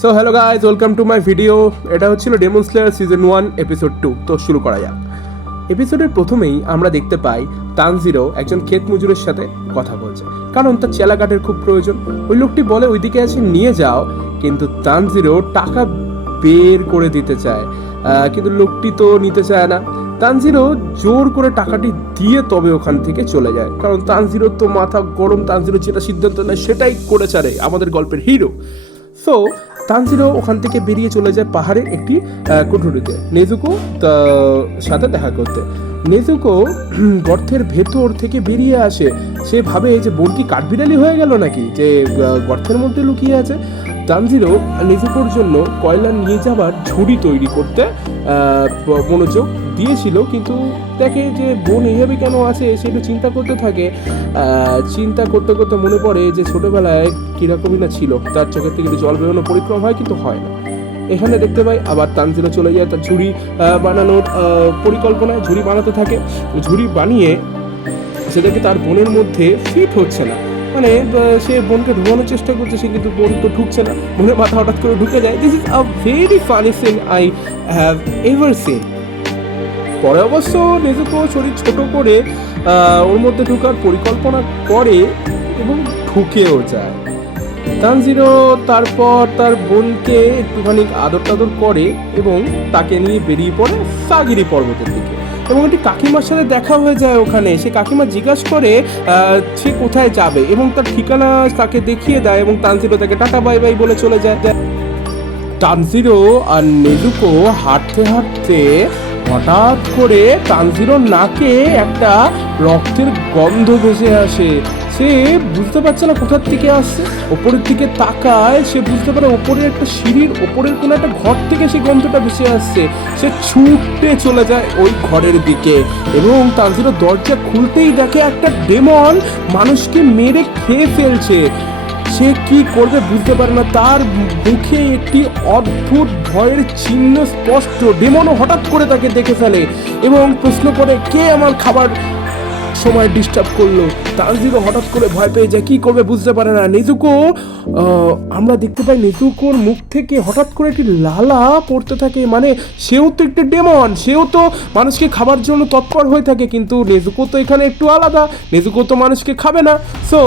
So hello guys, welcome to my video. এটা হচ্ছিল demon Slayer season 1 episode 2। তো শুরু করা যাক। এপিসোডের প্রথমেই আমরা দেখতে পাই তানজিরো একজন ক্ষেত মজুরের সাথে কথা বলছে, কারণ তার চেলা কাঠের খুব প্রয়োজন। ওই লোকটি বলে ওইদিকে আছে নিয়ে যাও, কিন্তু তানজিরো টাকা বের করে দিতে চায়, কিন্তু লোকটি তো নিতে চায় না। তানজিরো জোর করে টাকাটি দিয়ে তবে ওখান থেকে চলে যায়, কারণ তানজিরো তো মাথা গরম। তানজিরো যেটা সিদ্ধান্ত নেয় সেটাই করে ছাড়ে আমাদের গল্পের হিরো। সো তানজিরো ওখান থেকে বেরিয়ে চলে যায় পাহাড়ের একটি কুঠুরিতে নেজুকো সাথে দেখা করতে। নেজুকো গর্তের ভেতর থেকে বেরিয়ে আসে। সে ভাবে যে বোন কি কাঠবিড়ালি হয়ে গেল নাকি, যে গর্তের মধ্যে লুকিয়ে আছে। তানজিরো নেজুকোর জন্য কয়লা নিয়ে যাবার ঝুড়ি তৈরি করতে মনোযোগ দিয়েছিল, কিন্তু দেখে যে বোন এইভাবে কেন আছে, সে একটু চিন্তা করতে থাকে। চিন্তা করতে করতে মনে পড়ে যে ছোটবেলায় কিরকমই না ছিল, তার চোখের থেকে জল বেরোনো পরিক্রম হয়, কিন্তু হয় না। এখানে দেখতে পাই আবার তানজিরো চলে যায় তার ঝুড়ি বানানোর পরিকল্পনায়। ঝুড়ি বানাতে থাকে, ঝুড়ি বানিয়ে সেটাকে তার বোনের মধ্যে ফিট হচ্ছে না। মানে সে বোনকে ঢোকানোর চেষ্টা করছে, সে কিন্তু বোন তো ঢুকছে না। বোনের মাথা হঠাৎ করে ঢুকে যায়। This is a very funny scene I have ever seen. পরে অবশ্য নেজুকো শরীর ছোট করে ওর মধ্যে ঢোকার পরিকল্পনা করে এবং ঢুকেও যায়। তানজিরো তারপর তার বোনকে একটুখানি আদর টাদর করে এবং তাকে নিয়ে বেরিয়ে পড়ে সাগিরি পর্বতের দিকে। এবং একটি কাকিমার সাথে দেখা হয়ে যায় ওখানে। সে কাকিমা জিজ্ঞাসা করে সে কোথায় যাবে এবং তার ঠিকানা তাকে দেখিয়ে দেয়, এবং তানজিরো তাকে টাটা বাই বাই বলে চলে যায়। তানজিরো আর নেজুকো হাঁটতে হাঁটতে হঠাৎ করে তানজিরোর নাকে একটা রক্তের গন্ধ ভেসে আসে। সে বুঝতে পারছে না কোথার থেকে আসছে। ওপরের দিকে তাকায়, সে বুঝতে পারে ওপরের একটা সিঁড়ির ওপরের কোনো একটা ঘর থেকে সেই গন্ধটা ভেসে আসছে। সে ছুটে চলে যায় ওই ঘরের দিকে, এবং তানজিরো দরজা খুলতেই দেখে একটা ডেমন মানুষকে মেরে খেয়ে ফেলছে। সে কি করবে বুঝতে পারে না। তার মুখে একটি অদ্ভুত ভয়ের চিহ্ন স্পষ্ট। ডেমনও হঠাৎ করে তাকে দেখে ফেলে এবং প্রশ্ন করে, কে আমার খাবার সময় ডিস্টার্ব করলো। তানজিরো হঠাৎ করে ভয় পেয়ে যায়, কি করবে বুঝতে পারে না। নেজুকো আমরা দেখতে পাই নেজুকোর মুখ থেকে হঠাৎ করে একটি লালা পড়তে থাকে। মানে সেও তো একটি ডেমন, সেও তো মানুষকে খাবার জন্য তৎপর হয়ে থাকে, কিন্তু নেজুকো তো এখানে একটু আলাদা। নেজুকো তো মানুষকে খাবে না। সো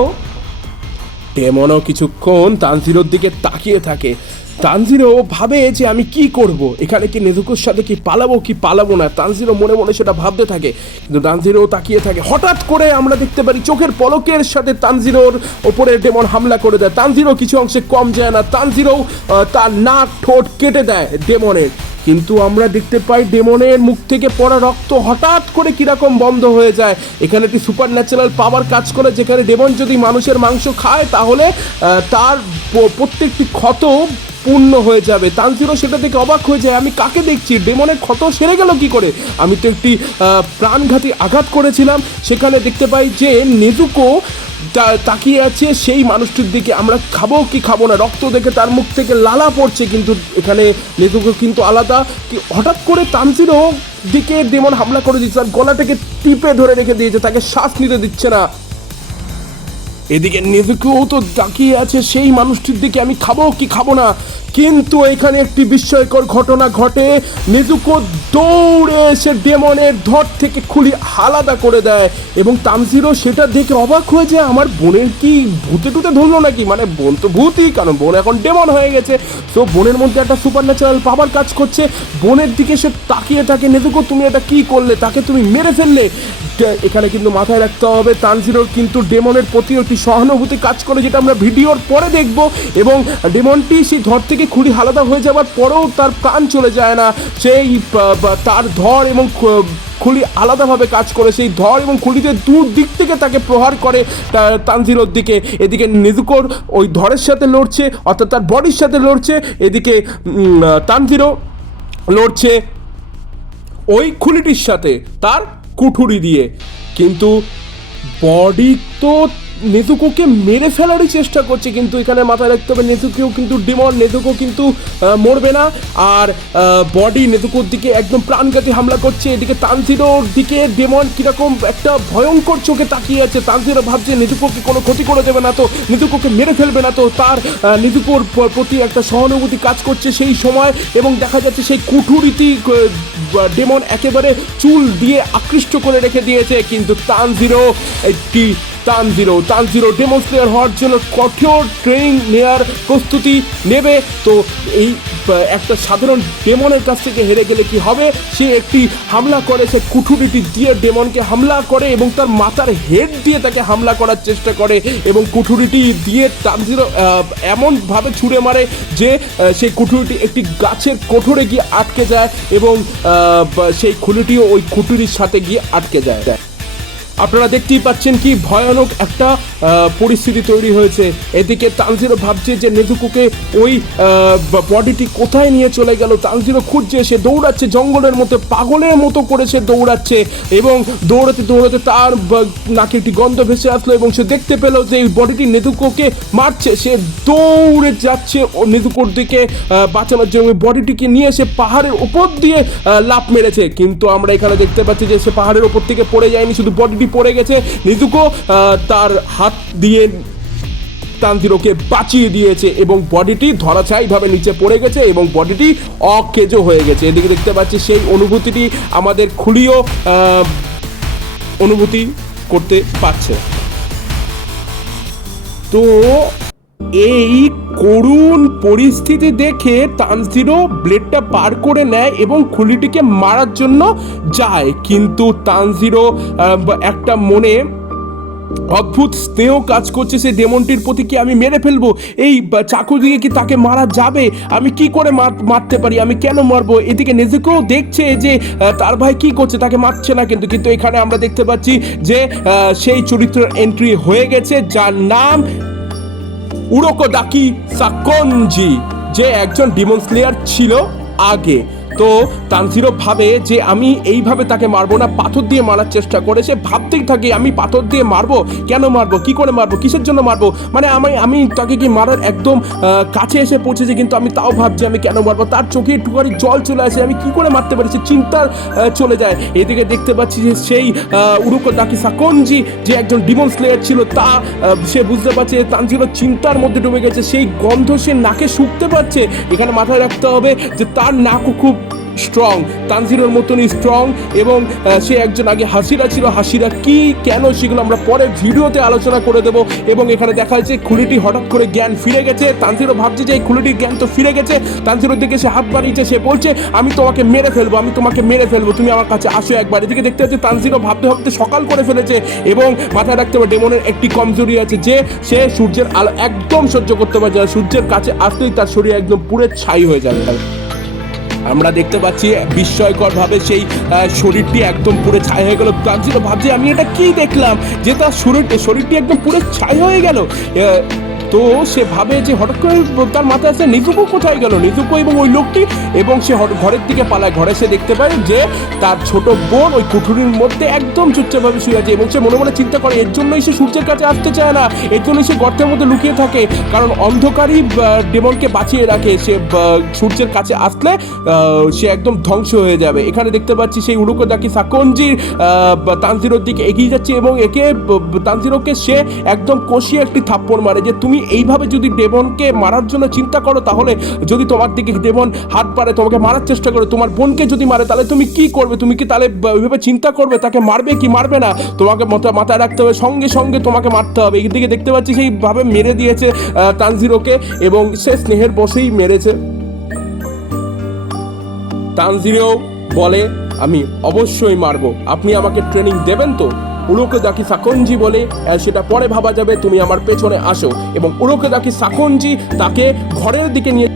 ডেমনও কিছুক্ষণ তানজিরোর দিকে তাকিয়ে থাকে। তানজিরো ভাবে যে আমি কি করব, এখানে কি নেজুকোর সাথে কি পালাবো না। তানজিরো মনে মনে সেটা ভাবতে থাকে, কিন্তু তানজিরো তাকিয়ে থাকে। হঠাৎ করে আমরা দেখতে পারি চোখের পলকের সাথে তানজিরোর ওপরে ডেমন হামলা করে দেয়। তানজিরো কিছু অংশে কম যায় না, তানজিরো তার নাক ঠোঁট কেটে দেয় ডেমনের। কিন্তু আমরা দেখতে পাই ডেমনের মুখ থেকে পড়া রক্ত হঠাৎ করে কিরকম বন্ধ হয়ে যায়। এখানে একটি সুপার ন্যাচারাল পাওয়ার কাজ করে, যেখানে ডেমন যদি মানুষের মাংস খায় তাহলে তার প্রত্যেকটি ক্ষত পূর্ণ হয়ে যাবে। তানজিরো সেটা দেখে অবাক হয়ে যায়, আমি কাকে দেখছি, ডেমনের ক্ষত সেরে গেল কি করে? আমি তো একটি প্রাণঘাতী আঘাত করেছিলাম। সেখানে দেখতে পাই যে নেজুকো তাকিয়ে আছে সেই মানুষটির দিকে। আমরা খাবো কি খাবো না, রক্ত দেখে তার মুখ থেকে লালা পড়ছে, কিন্তু এখানে নেজুকো কিন্তু আলাদা। হঠাৎ করে তানজিরো দিকে ডেমন হামলা করে দিচ্ছে, তার গলাটাকে টিপে ধরে রেখে দিয়েছে, তাকে শ্বাস নিতে দিচ্ছে না। এদিকে নেজুকোও তো তাকিয়ে আছে সেই মানুষটির দিকে, আমি খাবো কি খাবো না। কিন্তু এখানে একটি বিস্ময়কর ঘটনা ঘটে। নেজুকো দৌড়ে এসে ডেমনের ধর থেকে খুলি আলাদা করে দেয়, এবং তানজিরো সেটা দেখে অবাক হয়ে যায়, আমার বোনের কি ভূতে টুতে ধরলো নাকি? মানে বোন তো ভূতই, কারণ বোন এখন ডেমন হয়ে গেছে। তো বোনের মধ্যে একটা সুপার ন্যাচারাল পাওয়ার কাজ করছে। বোনের দিকে সে তাকিয়ে থাকে, নেজুকো তুমি এটা কি করলে, তাকে তুমি মেরে ফেললে। এখানে কিন্তু মাথায় রাখতে হবে তানজিরোর কিন্তু ডেমনের প্রতি একটি সহানুভূতি কাজ করে, যেটা আমরা ভিডিওর পরে দেখব। এবং ডেমনটি সেই ধর থেকে খুলি আলাদা হয়ে যাওয়ার পরেও তার প্রাণ চলে যায় না। সেই তার ধর এবং খুলি আলাদাভাবে কাজ করে, সেই ধর এবং খুলিতে দূর দিক থেকে তাকে প্রহার করে তানজিরোর দিকে। এদিকে নেজুকোর ওই ধরের সাথে লড়ছে, অর্থাৎ তার বডির সাথে লড়ছে। এদিকে তানজিরো লড়ছে ওই খুলিটির সাথে, তার কুঠুরি দিয়ে। কিন্তু বডি তো নেজুকোকে মেরে ফেলারই চেষ্টা করছে, কিন্তু এখানে মাথায় রাখতে হবে নেজুকোও কিন্তু ডিমন, নেজুকো কিন্তু মরবে না। আর বডি নেজুকোর দিকে একদম প্রাণঘাতী হামলা করছে। এদিকে তানজিরোর দিকে ডেমন কিরকম একটা ভয়ঙ্কর চোখে তাকিয়ে আছে। তানজিরো ভাবছে নেজুকোকে কোনো ক্ষতি করে দেবে না তো, নেজুকোকে মেরে ফেলবে না তো, তার নেজুকোর প্রতি একটা সহানুভূতি কাজ করছে সেই সময়। এবং দেখা যাচ্ছে সেই কুঠুরিটি ডেমন একেবারে চুল দিয়ে আকৃষ্ট করে রেখে দিয়েছে। কিন্তু তানজিরো ডেমন স্লেয়ার হওয়ার জন্য কঠোর ট্রেনিং নেওয়ার প্রস্তুতি নেবে। তো এই একটা সাধারণ ডেমনের কাছ থেকে হেরে গেলে কি হবে, সে একটি হামলা করে, সে কুঠুরিটি দিয়ে ডেমনকে হামলা করে এবং তার মাথার হেড দিয়ে তাকে হামলা করার চেষ্টা করে এবং কুঠুরিটি দিয়ে তানজিরো এমনভাবে ছুঁড়ে মারে যে সেই কুঠুরিটি একটি গাছের কোঠরে গিয়ে আটকে যায় এবং সেই খুলিটিও ওই কুঠুরির সাথে গিয়ে আটকে যায়। আপনারা দেখতেই পাচ্ছেন কি ভয়ানক একটা পরিস্থিতি তৈরি হয়েছে। এদিকে তানজিরো ভাবছে যে নেজুকোকে ওই বডিটি কোথায় নিয়ে চলে গেল। তানজিরো খুঁজছে, সে দৌড়াচ্ছে জঙ্গলের মতো, পাগলের মতো করে সে দৌড়াচ্ছে এবং দৌড়াতে দৌড়াতে তার নাকে একটি গন্ধ ভেসে আসলো এবং সে দেখতে পেল যে এই বডিটি নেজুকোকে মারছে। সে দৌড়ে যাচ্ছে ও নেজুকোর দিকে বাঁচানোর জন্য। বডিটিকে নিয়ে সে পাহাড়ের উপর দিয়ে লাফ মেরেছে, কিন্তু আমরা এখানে দেখতে পাচ্ছি যে সে পাহাড়ের উপর থেকে পড়ে যায়নি, শুধু বডিটি পড়ে গেছে। নেজুকো তার হাত দিয়ে তানজিরোকে বাঁচিয়ে দিয়েছে এবং বডিটি ধরাছাইভাবে নিচে পড়ে গেছে এবং বডিটি অকেজো হয়ে গেছে। এদিকে দেখতে পাচ্ছি সেই অনুভূতিটি আমাদের খুলিও অনুভূতি করতে পারছে। তো এই করুণ পরিস্থিতি দেখে তানজিরো ব্লেডটা পার করে নেয় এবং খুলিটিকে মারার জন্য যায়, কিন্তু তানজিরো একটা মনে অদ্ভুত স্নেহ কাজ করছে সে ডেমনটির প্রতি, কি আমি মেরে ফেলবো, এই চাকু দিয়ে কি তাকে মারা যাবে, আমি কি করে মারতে পারি, আমি কেন মারবো। এদিকে নেজুকোও দেখছে যে তার ভাই কি করছে, তাকে মারছে না, কিন্তু এখানে আমরা দেখতে পাচ্ছি যে সেই চরিত্রের এন্ট্রি হয়ে গেছে যার নাম উরোকোদাকি সাকোনজি, যে একজন ডিমন স্লেয়ার ছিল আগে। তো তানজিরো ভাবে যে আমি এইভাবে তাকে মারবো না, পাথর দিয়ে মারার চেষ্টা করে। সে ভাবতেই থাকে আমি পাথর দিয়ে মারবো, কেন মারবো, কি করে মারবো, কিসের জন্য মারবো, মানে আমি তাকে কি মারার একদম কাছে এসে পৌঁছেছি, কিন্তু আমি তাও ভাবছি আমি কেন মারবো। তার চোখে একটুখানি জল চলে আসে, আমি কি করে মারতে পারি, সে চিন্তার চলে যায়। এদিকে দেখতে পাচ্ছি যে সেই উরোকোদাকি সাকোনজি যে একজন ডিমন স্লেয়ার ছিল, তা সে বুঝতে পারছে তানজিরো চিন্তার মধ্যে ডুবে গেছে, সেই গন্ধ সে নাকে শুকতে পাচ্ছে। এখানে মাথায় রাখতে হবে যে তার নাকও খুব স্ট্রং, তানজিরোর মতনই স্ট্রং, এবং সে একজন আগে হাসিরা ছিল, হাসিরা কি কেন সেগুলো আমরা পরে ভিডিওতে আলোচনা করে দেব। এবং এখানে দেখা যাচ্ছে খুলিটি হঠাৎ করে জ্ঞান ফিরে গেছে। তানজিরো ভাবছে যে এই খুলিটির জ্ঞান তো ফিরে গেছে, তানজিরোর দিকে সে হাত বাড়িয়েছে, সে বলছে আমি তোমাকে মেরে ফেলবো, আমি তোমাকে মেরে ফেলবো, তুমি আমার কাছে আসো একবার। এদিকে দেখতে পাচ্ছি তানজিরো ভাবতে ভাবতে সকাল করে ফেলেছে এবং মাথায় রাখতে হবে ডেমনের একটি কমজোরি আছে যে সে সূর্যের আলো একদম সহ্য করতে পারছে না, সূর্যের কাছে আসলেই তার শরীর একদম পুরো ছাই হয়ে যাবে। আমরা দেখতে পাচ্ছি বিস্ময়কর ভাবে সেই শরীরটি একদম পুরো ছাই হয়ে গেল। তানজিরো ভাবছে আমি এটা কি দেখলাম যে তার শরীরটি একদম পুরো ছাই হয়ে গেল। তো সে ভাবে যে হঠাৎ করে তার মাথায় আসে নেজুকো কোথায় গেল, নেজুকো এবং ওই লোকটি, এবং সে ঘরের দিকে পালায়। ঘরে সে দেখতে পায় যে তার ছোট বোন ওই কুঠুরির মধ্যে একদম চুপচাপভাবে শুয়ে আছে এবং সে মনে মনে চিন্তা করে এর জন্যই সে সূর্যের কাছে আসতে চায় না, এর জন্যই সে গর্তের মধ্যে লুকিয়ে থাকে, কারণ অন্ধকারই ডেমনকে বাঁচিয়ে রাখে। সে সূর্যের কাছে আসলে সে একদম ধ্বংস হয়ে যাবে। এখানে দেখতে পাচ্ছি সেই উরোকোদাকি সাকোনজি তানজিরোর দিকে এগিয়ে যাচ্ছে এবং তানজিরোকে সে একদম কষিয়ে একটি থাপ্পড় মারে যে তুমি এইভাবে যদি ডেমনকে মারার জন্য চিন্তা করো, তাহলে যদি তোমার দিকে ডেমন হাত পারে তোমাকে মারার চেষ্টা করে, তোমার বোনকে যদি মারে তাহলে তুমি কি করবে, তুমি কি তাহলে ওইভাবে চিন্তা করবে তাকে মারবে কি মারবে না, তোমাকে মাথায় রাখতে হবে সঙ্গে সঙ্গে তোমাকে মারতে হবে। এদিকে দেখতে পাচ্ছি সেইভাবে মেরে দিয়েছে তানজিরোকে এবং সে স্নেহের বশেই মেরেছে। তানজিরো বলে আমি অবশ্যই মারবো, আপনি আমাকে ট্রেনিং দেবেন তো। উরোকোদাকি সাকোনজি বলে সেটা পরে ভাবা যাবে, তুমি আমার পেছনে আসো। এবং উরোকোদাকি সাকোনজি তাকে ঘরের দিকে নিয়ে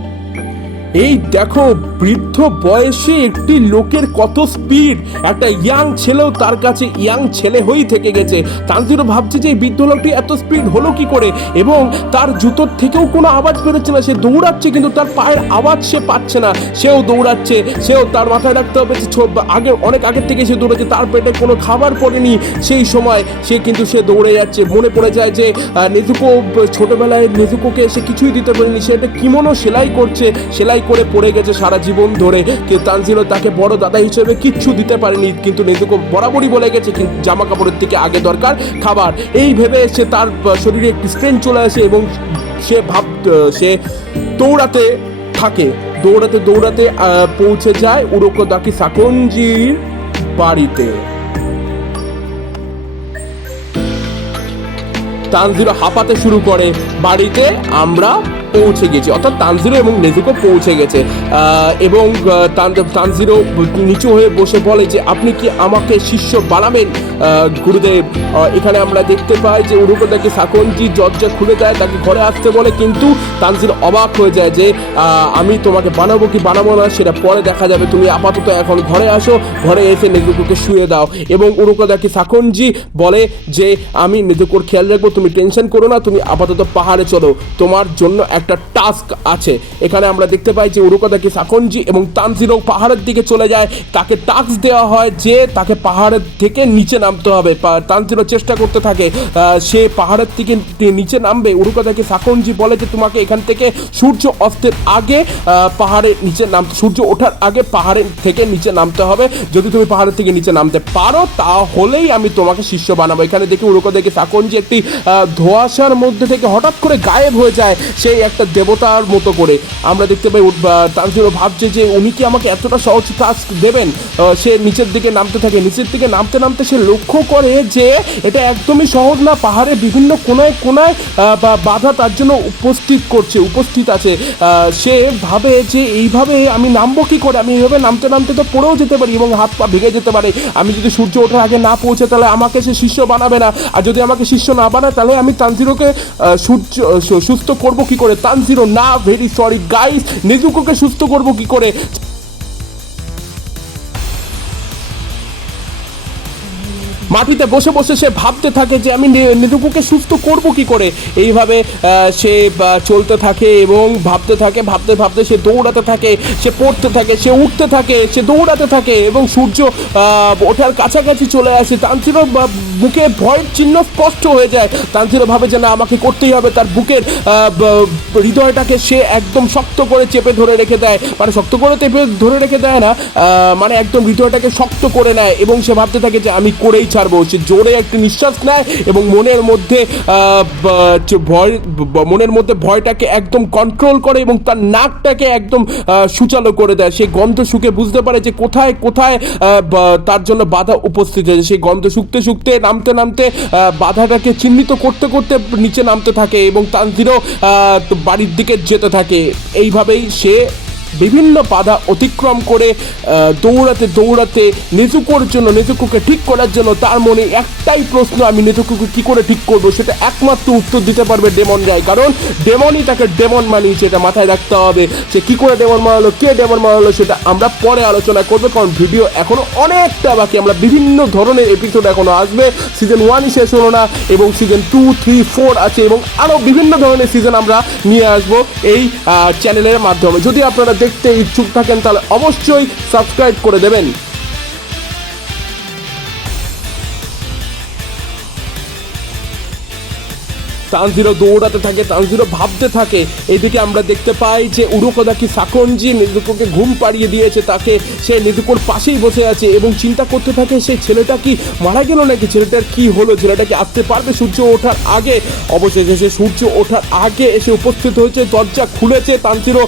এই দেখো বৃদ্ধ বয়সে একটি লোকের কত স্পিড, একটা ইয়াং ছেলেও তার কাছে ইয়াং ছেলে হয়েই থেকে গেছে। তানজিরো ভাবছে যে এই বৃদ্ধ লোকটি এত স্পিড হলো কি করে, এবং তার জুতোর থেকেও কোনো আওয়াজ বেরোচ্ছে না। সে দৌড়াচ্ছে কিন্তু তার পায়ের আওয়াজ সে পাচ্ছে না। সেও দৌড়াচ্ছে, সেও তার মাথায় রাখতে হবে যে আগে অনেক আগের থেকে সে দৌড়াচ্ছে, তার পেটে কোনো খাবার পড়েনি সেই সময় সে কিন্তু সে দৌড়ে যাচ্ছে। মনে পড়ে যায় যে নেজুকো ছোটবেলায় নেজুকোকে সে কিছুই দিতে পারেনি, সে একটা কিমোনো সেলাই করছে, সেলাই করে পড়ে গেছে সারা জীবন ধরে। তানজিরো তাকে বড় দাদা হিসেবে কিচ্ছু দিতে পারেনি, কিন্তু নেজুকো বরাবরই বলে গেছে কিন্তু জামা কাপড়ের থেকে আগে দরকার খাবার। এই ভেবে সে তার শরীরে একটি স্ট্রেন চলে আসে এবং সে দৌড়াতে থাকে। দৌড়াতে দৌড়াতে পৌঁছে যায় উরোকোদাকি সাকুনজির বাড়িতে। তানজিরো হাঁপাতে শুরু করে, বাড়িতে আমরা পৌঁছে গেছি, অর্থাৎ তানজিরো এবং নেজুকো পৌঁছে গেছে। এবং তানজিরো নিচু হয়ে বসে বলে যে আপনি কি আমাকে শিষ্য বানাবেন গুরুদেব? এখানে আমরা দেখতে পাই যে উরোকোদাকি সাকুনজি দরজা খুলে দেয়, তাকে ঘরে আসতে বলে, কিন্তু তানজিরো অবাক হয়ে যায় যে আমি তোমাকে বানাবো কি বানাবো না সেটা পরে দেখা যাবে, তুমি আপাতত এখন ঘরে আসো, ঘরে এসে নেজুকোকে শুয়ে দাও। এবং উরোকোদাকি সাকুনজি বলে যে আমি নেজুকোর খেয়াল রাখবো, তুমি টেনশন করো না, তুমি আপাতত পাহাড়ে চলো, তোমার জন্য একটা টাস্ক আছে। এখানে আমরা দেখতে পাই যে উরোকোদাকি সাকুনজি এবং তানজিরো পাহাড়ের দিকে চলে যায়। তাকে টাস্ক দেওয়া হয় যে তাকে পাহাড়ের থেকে নিচে নামতে হবে। তানজিরো চেষ্টা করতে থাকে, সে পাহাড়ের থেকে নিচে নামবে। উরোকোদাকি সাকুনজি বলে যে তোমাকে এখান থেকে সূর্য অস্তের আগে পাহাড়ের নিচে নামতে, সূর্য ওঠার আগে পাহাড়ের থেকে নিচে নামতে হবে। যদি তুমি পাহাড়ের থেকে নিচে নামতে পারো তাহলেই আমি তোমাকে শিষ্য বানাবো। এখানে দেখি উরোকোদাকি সাকুনজি একটি ধোঁয়াশার মধ্যে থেকে হঠাৎ করে গায়েব হয়ে যায়, সেই একটা দেবতার মতো করে। আমরা দেখতে পাই তানজিরো ভাবছে যে উনি কি আমাকে এতটা সহজ টাস্ক দেবেন। সে নিচের দিকে নামতে থাকে, নিচের দিকে নামতে নামতে সে লক্ষ্য করে যে এটা একদমই সহজ না, পাহাড়ে বিভিন্ন কোনায় কোনায় বাধা তার জন্য উপস্থিত আছে। সে ভাবে যে এইভাবে আমি নামবো কি করে, আমি এইভাবে নামতে নামতে তো পড়েও যেতে পারি এবং হাত পা ভেঙে যেতে পারে। আমি যদি সূর্য ওঠার আগে না পৌঁছে তাহলে আমাকে সে শিষ্য বানাবে না, আর যদি আমাকে শিষ্য না বানায় তাহলে আমি তানজিরোকে সুস্থ করবো কি করে? তানজিরো না, ভেরি সরি গাইস, নেজুকোকে সুস্থ করবো কি করে? মাটিতে বসে বসে সে ভাবতে থাকে যে আমি নেজুকোকে সুস্থ করব কি করে। এইভাবে সে চলতে থাকে এবং ভাবতে থাকে, ভাবতে ভাবতে সে দৌড়াতে থাকে, সে পড়তে থাকে, সে উঠতে থাকে, সে দৌড়াতে থাকে এবং সূর্য ওঠার কাছাকাছি চলে আসে। তানজিরোর বুকে ভয়ের চিহ্ন স্পষ্ট হয়ে যায়। তানজিরো ভাবে যে না, আমাকে করতেই হবে। তার বুকের হৃদয়টাকে সে একদম শক্ত করে চেপে ধরে রেখে দেয়, মানে শক্ত করে চেপে ধরে রেখে দেয় না, মানে একদম হৃদয়টাকে শক্ত করে নেয় এবং সে ভাবতে থাকে যে আমি করেই ছাড়বো। সে জোরে একটি নিঃশ্বাস নেয় এবং মনের মধ্যে ভয়টাকে একদম কন্ট্রোল করে এবং তার নাকটাকে একদম সুচালো করে দেয়। সেই গন্ধ শুকে বুঝতে পারে যে কোথায় কোথায় তার জন্য বাধা উপস্থিত হয়েছে। সেই গন্ধ শুকতে শুকতে নামতে নামতে বাধাটাকে চিহ্নিত করতে করতে নিচে নামতে থাকে এবং তানজিরো বাড়ির দিকে যেতে থাকে। এইভাবেই সে বিভিন্ন বাধা অতিক্রম করে দৌড়াতে দৌড়াতে নেজুকোকে ঠিক করার জন্য তার মনে একটাই প্রশ্ন, আমি নেজুকোকে কি করে ঠিক করবো, সেটা একমাত্র উত্তর দিতে পারবে ডেমন রায়, কারণ ডেমনই তাকে ডেমন বানিয়েছে। এটা মাথায় রাখতে হবে। সে কি করে ডেমন বানালো, কে ডেমন বানালো, সেটা আমরা পরে আলোচনা করবো, কারণ ভিডিও এখনো অনেকটা বাকি। আমরা বিভিন্ন ধরনের এপিসোড এখনো আসবে, সিজন 1ই শেষ হলো না এবং সিজন 2, 3, 4 আছে এবং আরও বিভিন্ন ধরনের সিজন আমরা নিয়ে আসবো এই চ্যানেলের মাধ্যমে। যদি আপনারা দেখতে ইচ্ছুক থাকেন তাহলে অবশ্যই সাবস্ক্রাইব করে দেবেন। তানজিরো দৌড়াতে থাকে, তানজিরো ভাবতে থাকে। এদিকে আমরা দেখতে পাই যে উরোকোদাকি সাকুনজি নেজুকোকে ঘুম পাড়িয়ে দিয়েছে, তাকে সে নেজুকোর পাশেই বসে আছে এবং চিন্তা করতে থাকে সেই ছেলেটা কি মারা গেল নাকি, ছেলেটার কি হলো, ছেলেটা কি আসতে পারবে সূর্য ওঠার আগে। অবশেষে সে সূর্য ওঠার আগে এসে উপস্থিত হয়েছে, দরজা খুলেছে। তানজিরো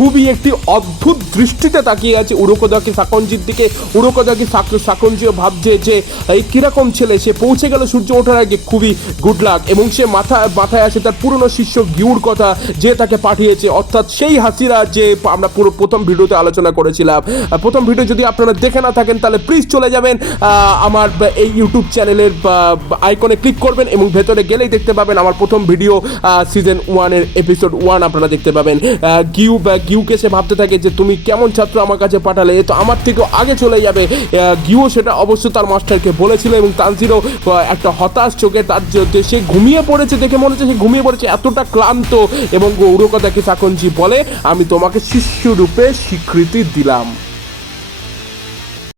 খুবই একটি অদ্ভুত দৃষ্টিতে তাকিয়ে আছে উরোকোদাকি সাকনজির দিকে। উরোকোদাকি সাকনজিও ভাবছে যে এই কীরকম ছেলে, সে পৌঁছে গেল সূর্য ওঠার আগে, খুবই গুড লাক। এবং সে মাথায় আছে তার পুরনো শিষ্য গিউর কথা, যে তাকে পাঠিয়েছে, অর্থাৎ সেই হাসিরা যে আমরা পুরো প্রথম ভিডিওতে আলোচনা করেছিলাম। প্রথম ভিডিও যদি আপনারা দেখে না থাকেন তাহলে প্লিজ চলে যাবেন আমার এই ইউটিউব চ্যানেলের আইকনে ক্লিক করবেন এবং ভেতরে গেলেই দেখতে পাবেন আমার প্রথম ভিডিও সিজন 1-এর এপিসোড 1 আপনারা দেখতে পাবেন। গিউকে সে ভাবতে থাকে যে তুমি কেমন ছাত্র আমার কাছে পাঠালে, তো আমার থেকেও আগে চলে যাবে। গিউ সেটা অবশ্য তার মাস্টারকে বলেছিল এবং তানজিরো একটা হতাশ চোখে তার সে ঘুমিয়ে পড়েছে, দেখে মনে হচ্ছে সে ঘুমিয়ে পড়েছে, এতটা ক্লান্ত। এবং উরোকোদাকি সাকনজি বলে আমি তোমাকে শিষ্য রূপে স্বীকৃতি দিলাম।